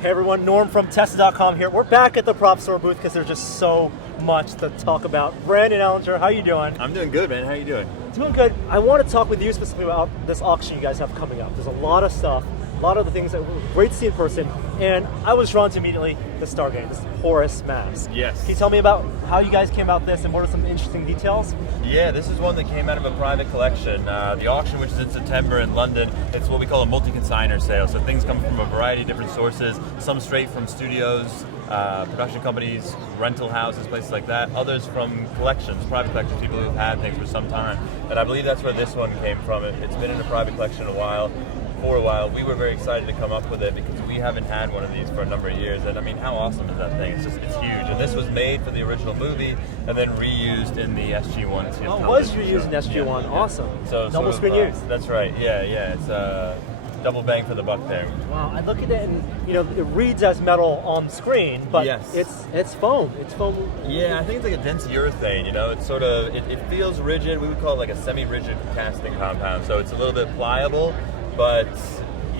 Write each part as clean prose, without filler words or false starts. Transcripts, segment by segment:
Hey everyone, Norm from Tesla.com here. We're back at the prop store booth because there's just so much to talk about. Brandon Alinger, how you doing? I'm doing good, man. How you doing? Doing good. I want to talk with you specifically about this auction you guys have coming up. There's a lot of stuff, a lot of the things that were great to see in person, and I was drawn to immediately the Stargate, this Horus mask. Yes. Can you tell me about how you guys came about this and what are some interesting details? Yeah, this is one that came out of a private collection. The auction, which is in September in London, it's what we call a multi-consignor sale. So things come from a variety of different sources, some straight from studios, production companies, rental houses, places like that. Others from collections, private collections, people who've had things for some time. And I believe that's where this one came from. It's been in a private collection for a while. We were very excited to come up with it because we haven't had one of these for a number of years. And I mean, how awesome is that thing? It's huge. And this was made for the original movie and then reused in the SG-1. Oh, it was reused in SG-1. Yeah. Awesome. So double screen use. That's right. Yeah. It's double bang for the buck there. Wow, I look at it and it reads as metal on the screen, but yes. it's foam. It's foam. Yeah, I think it's like a dense urethane. It's sort of it feels rigid. We would call it like a semi-rigid casting compound. So it's a little bit pliable, but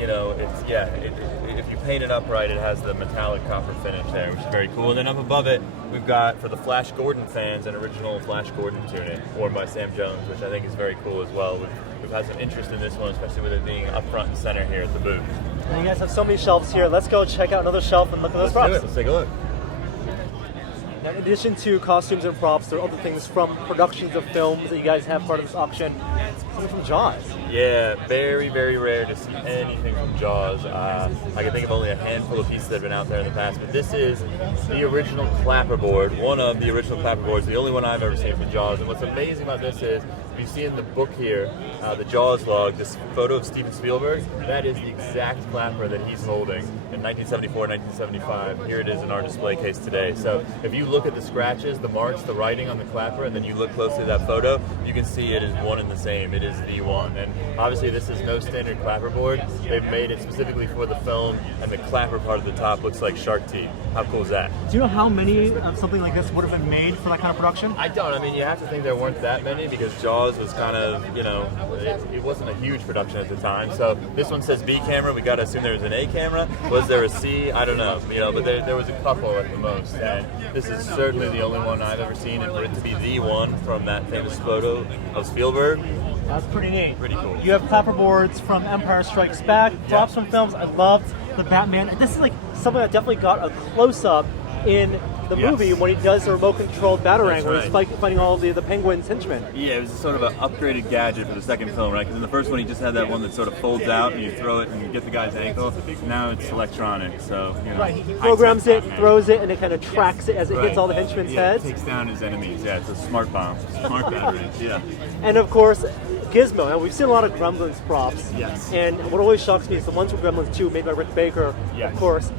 if you paint it up right, it has the metallic copper finish there, which is very cool. And then up above it, we've got, for the Flash Gordon fans, an original Flash Gordon tunic worn by Sam Jones, which I think is very cool as well. We've had some interest in this one, especially with it being up front and center here at the booth. And you guys have so many shelves here. Let's go check out another shelf and look at those props. Let's take a look. Now, in addition to costumes and props, there are other things from productions of films that you guys have part of this auction. Something from Jaws. Yeah, very, very rare to see anything from Jaws. I can think of only a handful of pieces that have been out there in the past, but this is the original clapperboard, one of the original clapperboards, the only one I've ever seen from Jaws. And what's amazing about this is, if you see in the book here, the Jaws log, this photo of Steven Spielberg, that is the exact clapper that he's holding in 1974, 1975. Here it is in our display case today. So if you look at the scratches, the marks, the writing on the clapper, and then you look closely at that photo, you can see it is one and the same. It is the one. And obviously this is no standard clapperboard. They've made it specifically for the film, and the clapper part of the top looks like shark teeth. How cool is that? Do you know how many of something like this would have been made for that kind of production? I don't. I mean, you have to think there weren't that many because Jaws was kind of, it wasn't a huge production at the time. So this one says B camera. We got to assume there was an A camera. Was there a C? I don't know. But there was a couple at the most. And this is certainly the only one I've ever seen. And for it to be the one from that famous photo of Spielberg, that's pretty neat. Pretty cool. You have clapperboards from Empire Strikes Back, props from films. I loved the Batman. This is like something that definitely got a close-up in the movie when he does the remote-controlled Batarang, where he's fighting all the Penguin's henchmen. Yeah, it was sort of an upgraded gadget for the second film, right? Because in the first one, he just had that one that sort of folds out, and you throw it, and you get the guy's ankle. Now it's electronic, so, Right, he programs it, throws it, and it kind of tracks it as it hits all the henchmen's heads. It takes down his enemies, it's a smart bomb. Smart battery, yeah. And of course, Gizmo. Now, we've seen a lot of Gremlins props. Yes. And what always shocks me is the ones from Gremlins 2, made by Rick Baker, yes. Of course.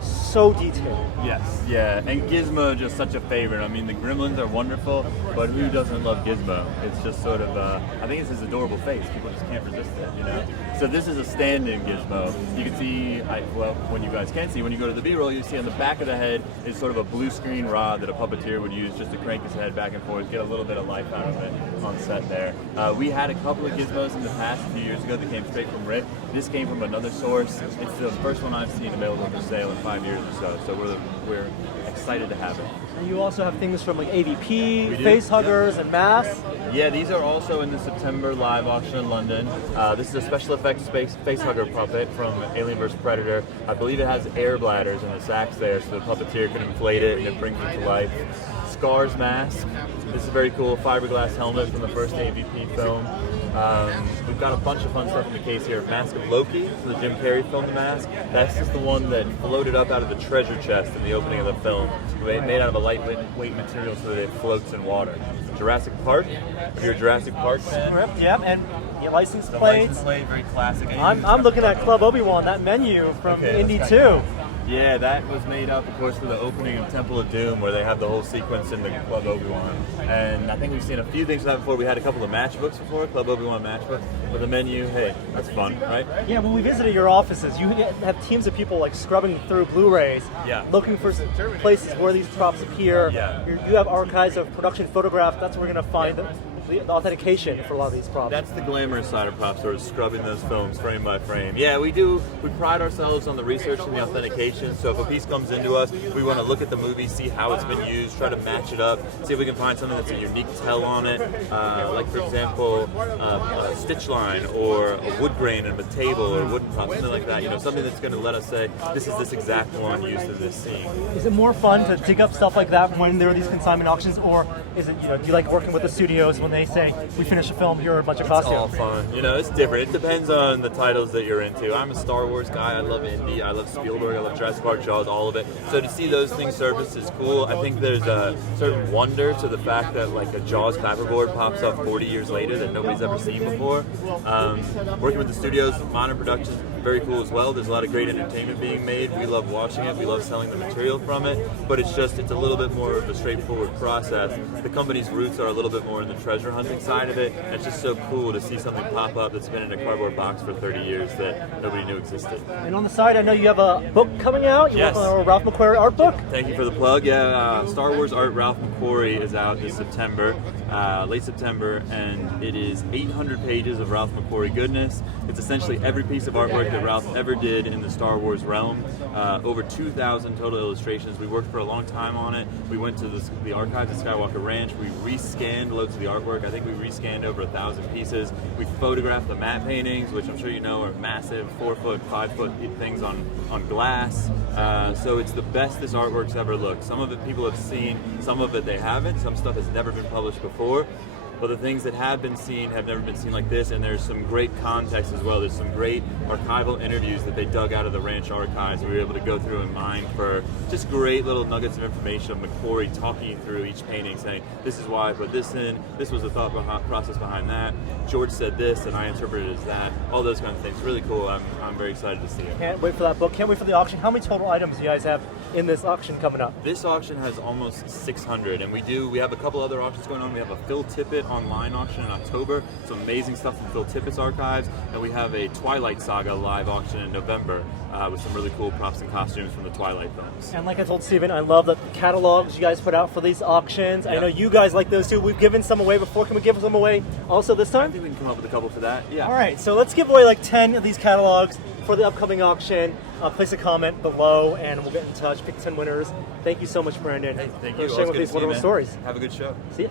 So detailed. Yes, yeah, and Gizmo just such a favorite. I mean, the Gremlins are wonderful, but who doesn't love Gizmo? It's just sort of, I think it's his adorable face. People just can't resist it, So this is a stand-in Gizmo. You can see, when you guys can't see, when you go to the B-roll, you see on the back of the head is sort of a blue screen rod that a puppeteer would use just to crank his head back and forth, get a little bit of life out of it on set there. We had a couple of Gizmos in the past, a few years ago, that came straight from Rick. This came from another source. It's the first one I've seen available for sale in 5 years or so we're excited to have it. And you also have things from like AVP, face huggers, and masks. Yeah, these are also in the September live auction in London. This is a special effects face hugger puppet from Alien vs. Predator. I believe it has air bladders in the sacks there, so the puppeteer can inflate it and it brings it to life. Scar's mask. This is a very cool fiberglass helmet from the first AVP film. We've got a bunch of fun stuff in the case here. Mask of Loki, the Jim Carrey film The Mask. That's just the one that floated up out of the treasure chest in the opening of the film. Made out of a lightweight material so that it floats in water. Jurassic Park. If you're a Jurassic Park fan. Yeah, and your license plate. License plate, very classic. I'm looking at Club Obi-Wan, that menu from Indy 2. Yeah, that was made up, of course, for the opening of Temple of Doom, where they have the whole sequence in the Club Obi-Wan. And I think we've seen a few things like that before. We had a couple of matchbooks before, Club Obi-Wan matchbooks. But the menu, hey, that's fun, right? Yeah, when we visited your offices, you have teams of people like scrubbing through Blu-rays, looking for places where these props appear. Yeah. You have archives of production photographs. That's where we're going to find them. the authentication for a lot of these props. That's the glamorous side of prop stores, scrubbing those films frame by frame. Yeah, we do. We pride ourselves on the research and the authentication. So if a piece comes into us, we want to look at the movie, see how it's been used, try to match it up, see if we can find something that's a unique tell on it. Like, for example, a stitch line or a wood grain in a table or a wooden prop, something like that. You know, something that's going to let us say, this is this exact one used in this scene. Is it more fun to dig up stuff like that when there are these consignment auctions, or is it, do you like working with the studios when they say, we finished a film, here are a bunch of costumes? It's all fun. You know, it's different. It depends on the titles that you're into. I'm a Star Wars guy. I love Indy. I love Spielberg. I love Jurassic Park, Jaws, all of it. So to see those things surface is cool. I think there's a certain wonder to the fact that like a Jaws clapperboard pops up 40 years later that nobody's ever seen before. Working with the studios, modern productions, very cool as well. There's a lot of great entertainment being made. We love watching it. We love selling the material from it. But it's a little bit more of a straightforward process. The company's roots are a little bit more in the treasure hunting side of it. And it's just so cool to see something pop up that's been in a cardboard box for 30 years that nobody knew existed. And on the side, I know you have a book coming out. Yes. A Ralph Mcquarrie art book. Thank you for the plug. Yeah, Star Wars art Ralph Mcquarrie is out this September, late September, and it is 800 pages of Ralph Mcquarrie goodness. It's essentially every piece of artwork that Ralph ever did in the Star Wars realm. Over 2,000 total illustrations. We worked for a long time on it. We went to the archives at Skywalker Ranch. We rescanned loads of the artwork. I think we rescanned over 1,000 pieces. We photographed the matte paintings, which I'm sure you know are massive 4-foot, 5-foot things on glass. So it's the best this artwork's ever looked. Some of it people have seen, some of it they haven't. Some stuff has never been published before. But the things that have been seen have never been seen like this, and there's some great context as well. There's some great archival interviews that they dug out of the ranch archives. We were able to go through and mine for just great little nuggets of information of Mcquarrie talking through each painting, saying, this is why I put this in, this was the thought process behind that, George said this, and I interpreted it as that, all those kind of things. Really cool. I'm very excited to see it. Can't wait for that book. Can't wait for the auction. How many total items do you guys have in this auction coming up? This auction has almost 600, and we have a couple other auctions going on. We have a Phil Tippett online auction in October, some amazing stuff from Phil Tippett's archives, and we have a Twilight Saga live auction in November with some really cool props and costumes from the Twilight films. And like I told Steven, I love the catalogs you guys put out for these auctions. Yep. I know you guys like those too. We've given some away before. Can we give them away also this I time? think we can come up with a couple for that. Yeah. All right, so let's give away like 10 of these catalogs for the upcoming auction. Place a comment below and we'll get in touch, pick 10 winners. Thank you so much, Brandon, Hey, thank for you. sharing with Always good these to see you, wonderful man. stories. Have a good show. See ya.